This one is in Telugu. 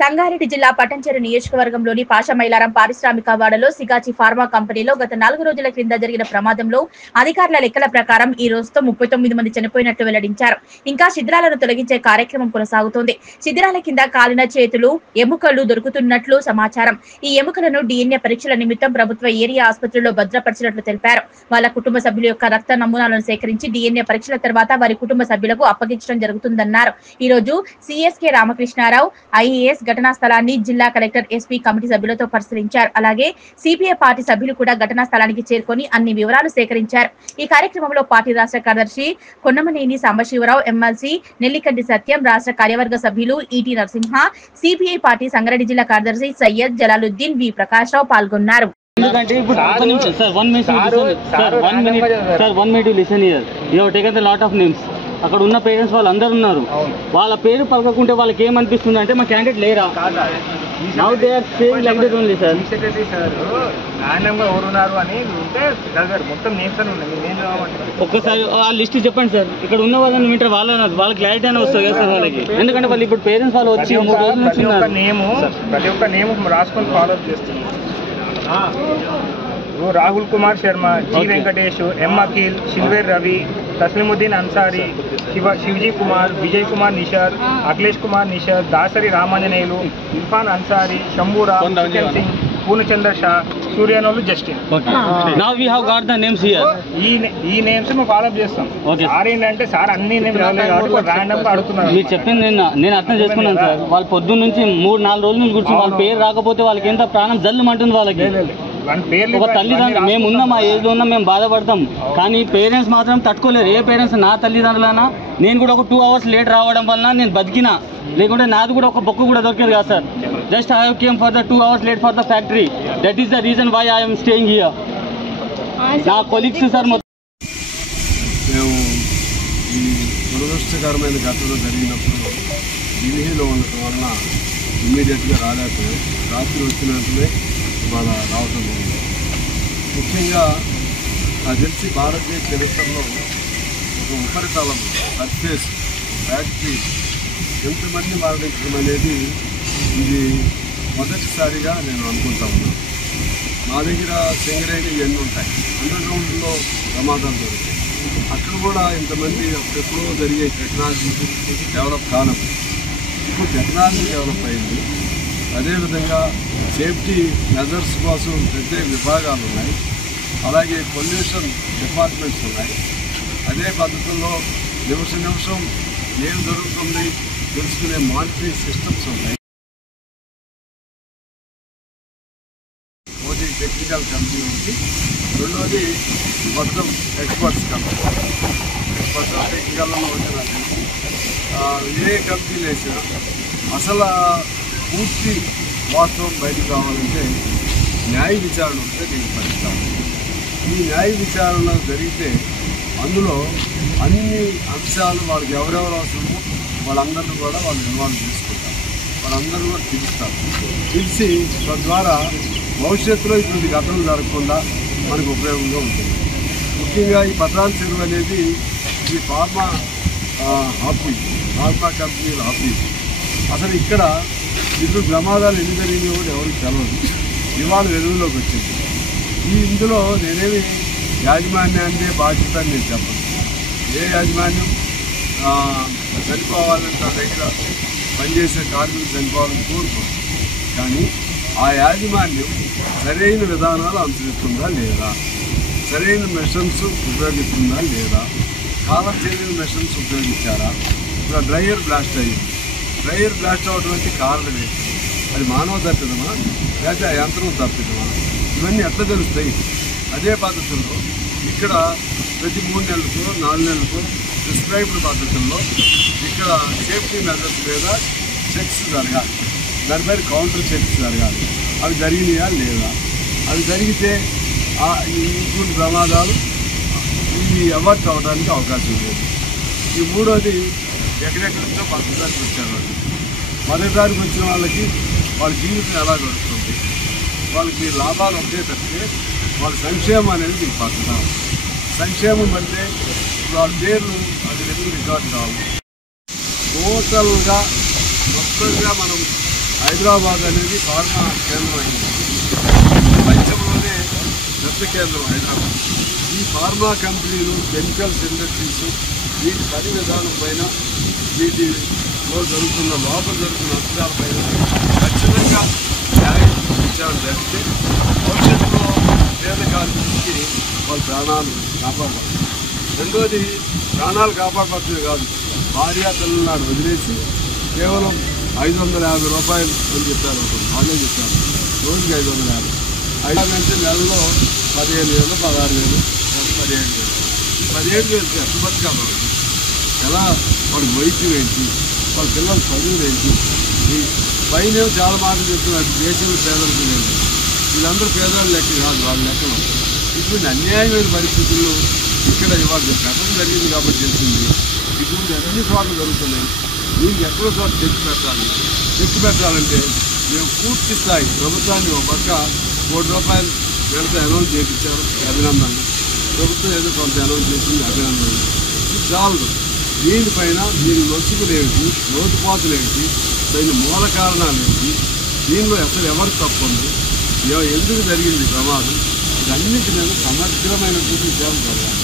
సంగారెడ్డి జిల్లా పట్టంచెరు నియోజకవర్గంలోని పాషమైలారం పారిశ్రామిక వాడలో సిగాచి ఫార్మా కంపెనీలో గత 4 రోజుల క్రింద జరిగిన ప్రమాదంలో అధికారుల లెక్కల ప్రకారం ఈ రోజుతో 39 మంది చనిపోయినట్లు వెల్లడించారు. ఇంకా శిథిలాలను తొలగించే కార్యక్రమం కొనసాగుతోంది. శిథిలాల కింద కాలిన చేతులు, ఎముకలు దొరుకుతున్నట్లు సమాచారం. ఈ ఎముకలను DNA పరీక్షల నిమిత్తం ప్రభుత్వ ఏరియా ఆసుపత్రిలో భద్రపరిచినట్లు తెలిపారు. వాళ్ళ కుటుంబ సభ్యుల యొక్క రక్త నమూనాలను సేకరించి DNA పరీక్షల తర్వాత వారి కుటుంబ సభ్యులకు అప్పగించడం జరుగుతుందన్నారు. ఈ రోజు CSK రామకృష్ణారావు IAS ఘటనా స్థలాన్ని జిల్లా కలెక్టర్ SP కమిటీ సభ్యులతో పరిశీలించారు. అలాగే CPI పార్టీ సభ్యులు కూడా ఘటనా స్థలానికి చేరుకొని అన్ని వివరాలు సేకరించారు. ఈ కార్యక్రమంలో పార్టీ రాష్ట్ర కార్యదర్శి కొన్నమనేని సాంబశివరావు, MLC నెల్లికంటి సత్యం, రాష్ట్ర కార్యవర్గ సభ్యులు ET Narasimha, CPI party Sangareddy జిల్లా కార్యదర్శి సయ్యద్ జలాలుద్దీన్, V ప్రకాశ్రావు పాల్గొన్నారు. అక్కడ ఉన్న పేరెంట్స్ వాళ్ళు అందరు ఉన్నారు. వాళ్ళ పేరు పలకకుంటే వాళ్ళకి ఏమనిపిస్తుంది అంటే మా క్యాండిడేట్ లేరా? ఒక్కసారి ఆ లిస్ట్ చెప్పండి సార్. ఇక్కడ ఉన్న వాళ్ళని వింటారు, వాళ్ళ క్లారిటీ అని వస్తుంది కదా సార్ వాళ్ళకి. ఎందుకంటే వాళ్ళు ఇప్పుడు పేరెంట్స్ వాళ్ళు వచ్చి 3 రోజుల నుంచి ప్రతి ఒక్క నేమ్ రాసుకొని ఫాలో అప్ చేస్తున్నారు. రాహుల్ కుమార్ శర్మ, G వెంకటేష్, M అఖిల్, శిల్వేర్ రవి, తస్లిముద్దీన్ అన్సారీ, శివజీ కుమార్, విజయ్ కుమార్ నిషాద్, అఖిలేష్ కుమార్ నిషాద్, దాసరి రామాంజనేయులు, ఇర్ఫాన్ అన్సారీ, శంభూరావు, చికెన్ సింగ్, పూర్ణచంద్ర షా, సూర్యానోలు, జస్టిన్. ఈ నేమ్స్ మేము ఫాలో అప్ చేస్తాం. సార్ ఏంటంటే సార్ అన్ని ర్యాండమ్ గా అడుగుతున్నారు. మీరు చెప్పింది నేను అర్థం చేసుకున్నాను సార్. వాళ్ళు పొద్దున్న నుంచి 3-4 రోజుల నుంచి కూర్చొని వాళ్ళ పేరు రాకపోతే వాళ్ళకి ఎంత ప్రాణం జల్లుమంటుంది వాళ్ళకి. ఒక తల్లిదండ్రులు మేము ఉన్న మా ఏజ్ లో ఉన్నా మేము బాధపడతాం, కానీ పేరెంట్స్ మాత్రం తట్టుకోలేరు. ఏ పేరెంట్స్ నా తల్లిదండ్రులైనా నేను కూడా ఒక 2 hours లేట్ రావడం వలన నేను బతికినా, లేకుంటే నాది కూడా ఒక బొక్కు కూడా దొరికేది కదా sir. Just I came for the 2 hours late for the factory. That is the reason why I'm staying here. నా కొలీగ్స్ సార్ మేము ఈ దురదృష్టకరమైన ఘటన జరిగినప్పుడు ఢిల్లీలో ఉండటం వలన ఇమ్మీడియట్గా రాలేకపోయాం. రాత్రి వచ్చిన వెంటనే ఇవాళ రావటం జరిగింది. ముఖ్యంగా నాకు తెలిసి భారతీయ చరిత్రలో ఒక ఉపరితలం సర్ఫేస్ ఫ్యాక్టరీ ఎంతమంది మరణించడం అనేది ఇది మొదటిసారిగా నేను అనుకుంటా ఉన్నాను. మా దగ్గర సింగరేణి ఇవన్నీ ఉంటాయి, అండర్గ్రౌండ్లో ప్రమాదాలు జరుగుతాయి. అక్కడ కూడా ఇంతమంది ఎప్పుడో జరిగే టెక్నాలజీ డెవలప్ కానప్పుడు ఇప్పుడు టెక్నాలజీ డెవలప్ అయింది. అదేవిధంగా సేఫ్టీ మెజర్స్ కోసం ప్రత్యేక విభాగాలు ఉన్నాయి, అలాగే పొల్యూషన్ డిపార్ట్మెంట్స్ ఉన్నాయి. అదే పద్ధతుల్లో నిమిషం ఏం జరుగుతుంది తెలుసుకునే మానిటరింగ్ సిస్టమ్స్ ఉన్నాయి. ఒకటి టెక్నికల్ కంపెనీ ఉంది, రెండోది మొత్తం ఎక్స్పర్ట్స్ కంపెనీ. ఎక్స్పర్ట్స్ టెక్నికల్లో వచ్చి నాకు ఏ కంపెనీలు వేసినా అసలు పూర్తి వాస్తవం బయటకు రావాలంటే న్యాయ విచారణ ఉంటే దీనికి పరిష్కారం. ఈ న్యాయ విచారణ జరిగితే అందులో అన్ని అంశాలు వాళ్ళకి ఎవరెవరు అవసరమో వాళ్ళందరినీ కూడా వాళ్ళు ఇన్వాల్వ్ చేసుకుంటారు, వాళ్ళందరూ కూడా పిలుస్తారు. పిలిచి తద్వారా భవిష్యత్తులో ఇటువంటి ఘటనలు జరగకుండా మనకు ఉపయోగంగా ఉంటుంది. ముఖ్యంగా ఈ పటాన్ చెరువు అనేది ఈ ఫార్మా కంపెనీల ఆఫీస్. అసలు ఇక్కడ ఇప్పుడు ప్రమాదాలు ఎన్ని జరిగినాయో కూడా ఎవరికి తెలియదు. ఇవాళ వెలుగులోకి వచ్చింది. ఇందులో నేనేమి యాజమాన్యాన్ని బాధ్యత అని నేను చెప్పను. ఏ యాజమాన్యం చనిపోవాలని తన దగ్గర పనిచేసే కార్మికులు చనిపోవాలని కోరుకోరు, కానీ ఆ యాజమాన్యం సరైన విధానాలు అనుసరిస్తుందా లేదా, సరైన మెషన్స్ ఉపయోగిస్తుందా లేదా, కాలం చెల్లిన మెషన్స్ ఉపయోగించారా. ఇప్పుడు డ్రైయర్ బ్లాస్ట్ అయ్యింది. డ్రైయర్ బ్లాస్ట్ అవ్వడానికి కారణం ఏంటి? అది మానవ తప్పిదమా లేకపోతే ఆ యంత్రం తప్పిదమా? ఇవన్నీ ఎట్లా తెలుస్తాయి? అదే పద్ధతుల్లో ఇక్కడ ప్రతి 3 నెలలకు 4 నెలలకు ప్రిస్క్రైబ్డ్ పద్ధతుల్లో ఇక్కడ సేఫ్టీ మెజర్స్ మీద చెక్స్ జరగాలి. దానిపై కౌంటర్ చెక్స్ జరగాలి. అవి జరిగినాయా లేదా? అవి జరిగితే ఇటువంటి ప్రమాదాలు ఇవి అవార్డ్ అవ్వడానికి అవకాశం లేదు. ఈ మూడోది ఎక్కడెక్కడి నుంచో మొదటిసారికి వచ్చారు. మొదటిసారికి వచ్చిన వాళ్ళకి వాళ్ళ జీవితం ఎలా గడుస్తుంది, వాళ్ళకి లాభాలు ఒకటే తప్పితే వాళ్ళ సంక్షేమం అనేది మీకు పక్కన. సంక్షేమం అంటే వాళ్ళ పేర్లు అది ఎందుకు రికార్డు కావాలి. టోటల్గా మొత్తంగా మనం హైదరాబాద్ అనేది ఫార్మా కేంద్రం అయింది. ప్రపంచంలోనే పెద్ద కేంద్రం హైదరాబాద్. ఈ ఫార్మా కంపెనీలు, కెమికల్స్ ఇండస్ట్రీస్, వీటి పని విధానం పైన, వీటిలో జరుగుతున్న లోపల జరుగుతున్న అంశాల పైన ఖచ్చితంగా న్యాయ విచారణ జరిగితే భవిష్యత్తులో పేద కార్మికులకి వాళ్ళ ప్రాణాలు కాపాడబడతాయి. రెండోది, ప్రాణాలు కాపాడబడుతుంది కాదు, భార్య పిల్లలను వదిలేసి కేవలం 550 రూపాయలు అని చెప్పారు. వాళ్ళే చెప్పారు రోజుకి 550. 5 అంటే నెలలో 15,000, 16,000, 17,000. ఈ 17,000 ఎట్లా బతకాలి? ఎలా వాడి వైద్యం ఏంటి, వాళ్ళ పిల్లల చదువులు ఏంటి? ఈ పైన చాలా మాటలు చెప్తున్నారు, దేశంలో పేదలకు లేదు. వీళ్ళందరూ పేదవాళ్ళు లెక్క కాదు, వాళ్ళ లెక్కలు. ఇటువంటి అన్యాయమైన పరిస్థితుల్లో ఇక్కడ ఇవాళ ఘటన జరిగింది కాబట్టి తెలిసింది. ఇటువంటి అన్ని చోట్ల జరుగుతున్నాయి. దీనికి ఎక్కడో చోట చెక్ పెట్టాలంటే మేము పూర్తి స్థాయి ప్రభుత్వాన్ని ఒక పక్క ₹1 నెలతో అనౌన్స్ చేయించారు, అభినందనలు. ప్రభుత్వం ఏదో కొంత అనౌన్స్ చేసింది, అభినందనలు. ఇది చాలదు. దీనిపైన దీని నొచ్చుకునేవి, లోతుపాతులేంటి, దీని మూల కారణాలు ఏంటి, దీనిలో అసలు ఎవరు తప్పుంది, ఎందుకు జరిగింది ప్రమాదం, ఇదన్నిటి మీద సమగ్రమైనటువంటి విషయాలు జరగాలి.